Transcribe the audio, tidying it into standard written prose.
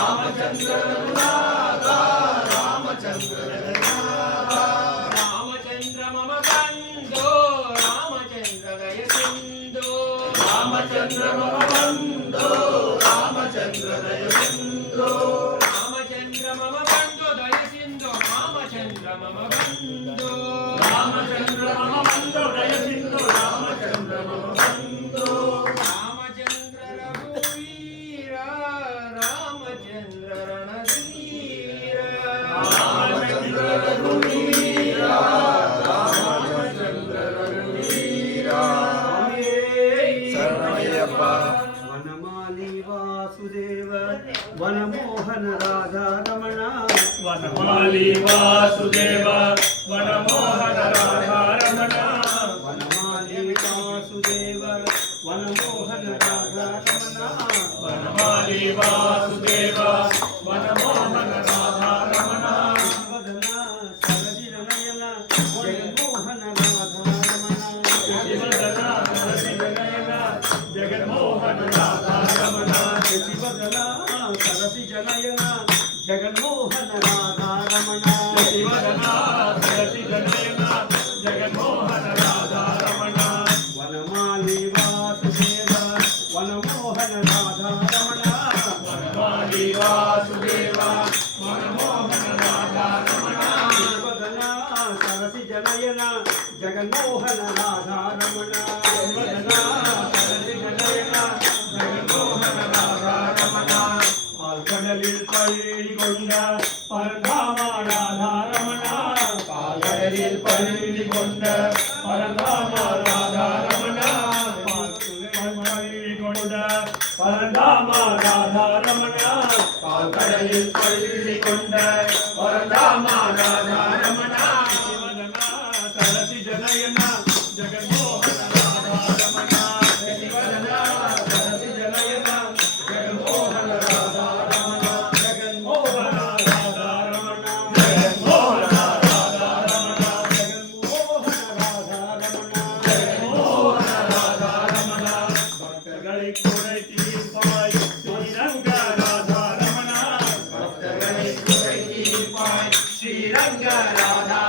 రామచంద్ర రఘునాథ రామచంద్ర రఘునాథ రామచంద్ర మమ బంధో రామచంద్ర దయ సింధు రామచంద్ర మమ బంధో రామచంద్ర దయ సింధు రామచంద్ర మమ బంధో దయ సింధు రామచంద్ర మమ బంధో రామచంద్ర మమ బంధో దయ సింధు రామచంద్ర మమ బంధో రామచంద్ర రఘువీర రామచంద్ర రణధీర రామచంద్ర రఘువీర రామచంద్ర రణధీర శరణయ్యప్ప వనమాలి వాసుదేవ వనమోహన రాధా రమణ వనమాలి వాసుదేవ వనమోహన రాధా రమణ వనమాలి వాసుదేవ వనమోహన రాధా రమణ వనమాలి వాసుదేవ వనమోహన రాధా రమణ వదన సరసిర నయన జగన్మోహన రాధా రమణ శివదన సరసిర నయన జగన్మోహన రాధా రమణ శివదన సరసిజ నయన జగన్మోహన రాధా రమణ శివదన సరసిజ నయన జగన్మోహన రాధా రమణ వనమాలి వాసుదేవ వనమోహన రాధా రమణ వనమాలి వాసుదేవ వనమోహన రాధా రమణ శివదన సరసిజ నయన జగన్మోహన రాధా రమణ శివదన సరసిజ నయన జగన్మోహన రాధా రమణ పాల్కడలిల్ పల్లి కొండ పరధామ రాధా రమణ పాల్గడలిల్ పల్లి కొండ పరధామ రాధా రమణ పల్లి కొండ పరధామ రాధా రమణ పాల్గడలిల్ పల్లి కొండ పరధామ రాధా రమణ శివదన సరసిజ నయన జగన్మోహన రాధా రమణ శివదన సరసిజ నయన జగన్మోహన రాధా రమణ జగన్మోహన రాధా రమణ జగన్మోహన రాధా రమణ జగన్మోహన రాధా రమణ జగన్మోహన రాధా రమణ భక్తగళి కొడై తీర్పాయ్ శ్రీరంగ రాధా రమణ భక్తగణి కురై తీర్పాయ్ శ్రీరంగ రాధా